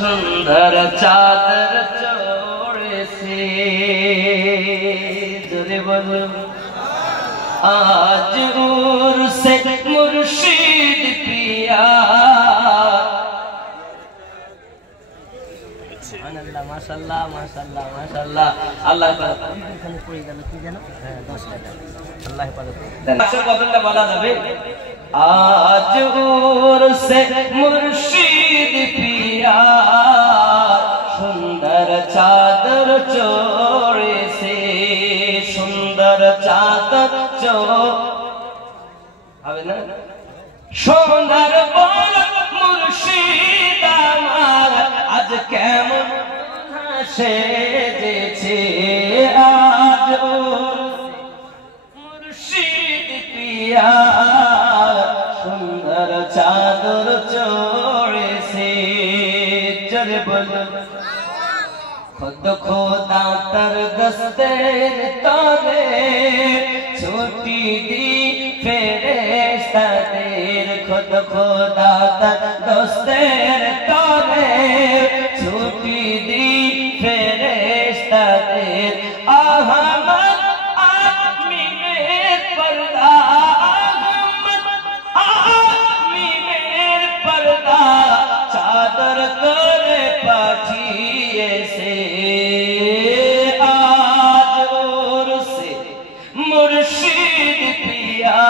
सुंदर चादर चोड़े से जोरे बोलो आज उर्से मुर्शिद पिया माशाल्लाह माशाल्लाह माशाल्लाह अल्लाह এখানে পড়ে গেল কি জানো 10 টাকা আল্লাহ হেফাজত করুন আশা কতটা বলা যাবে आज उर्से मुर्शिद पिया सुंदर चादर चोड़े से सुंदर चादर चो হবে না सुंदर बोल मुर्शिद আমার আজ কেমন সেজেছে আজ মুর্শিদ পিয়া সুন্দর চাদর চড়েছে জোরে বলো खुद खुदा तर दस्तेर तले छुट्टी दी फेरेश्ता तेर खुद खुदा तर दस्तेर तले छुट्टी दी फेरेश्ता तेर अहमद आदमी में पर्दा अहमद आदमी में पर्दा चादर करे पाठिए से मुर्शिद पिया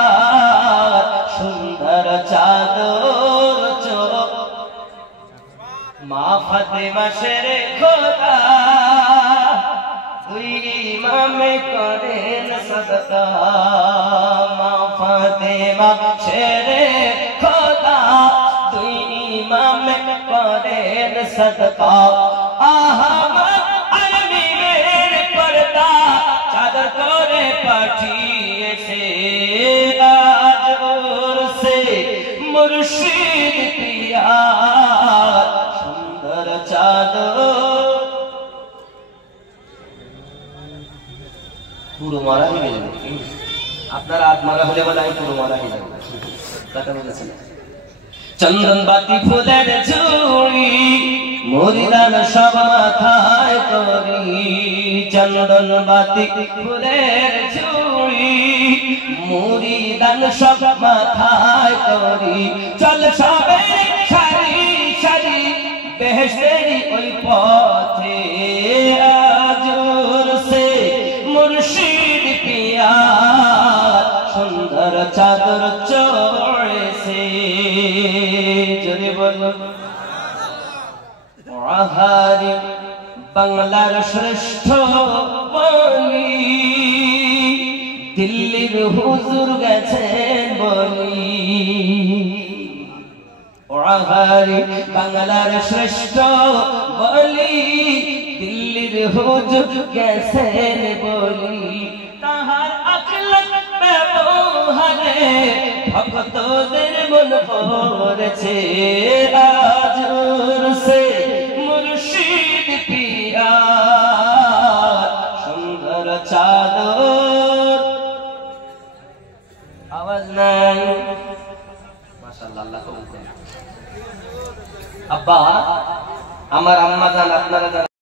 सुंदर चादर चो माँ फातिमा शेरे खुदा दुई इमाम करें सदका माँ फातिमा शेरे खुदा दुई इमाम करें सदका अहमद अलवी मेरे पर्दा चादर करे पाठिए से आज उर्से मुर्शिद पिया सुंदर चादर পুরো মারা হয়ে গেল আপনার হাত মারা হলে বলে আমি পুরো মারা হয়ে যাব কথা বলেছেন চন্দন বাতি ফুলের ঝুড়ি মুরিদান সব মাথায় করি চন্দন বাতি ফুলের ঝুড়ি মুরিদান সব মাথায় করি চল সবে সারি সারি বেহেশতেরি ওই পথে আজ উরসে মুর্শিদ পিয়া সুন্দর চাদর চড়েছে জোরে বলো আহারি বাংলার শ্রেষ্ঠ বলি দিল্লির হুজুর গেছেন বলি আহারি বাংলার শ্রেষ্ঠ বলি দিল্লির হুজুর গেছেন বলি তাহার আখলাক ব্যবহারে ভক্তদের মন ভরেছে আজ উরসে মুর্শিদ পিয়া সুন্দর চাদর আওয়াজ নাই মাশাআল্লাহ আল্লাহ কবুল করুন আব্বা আমার আম্মা জান আপনারা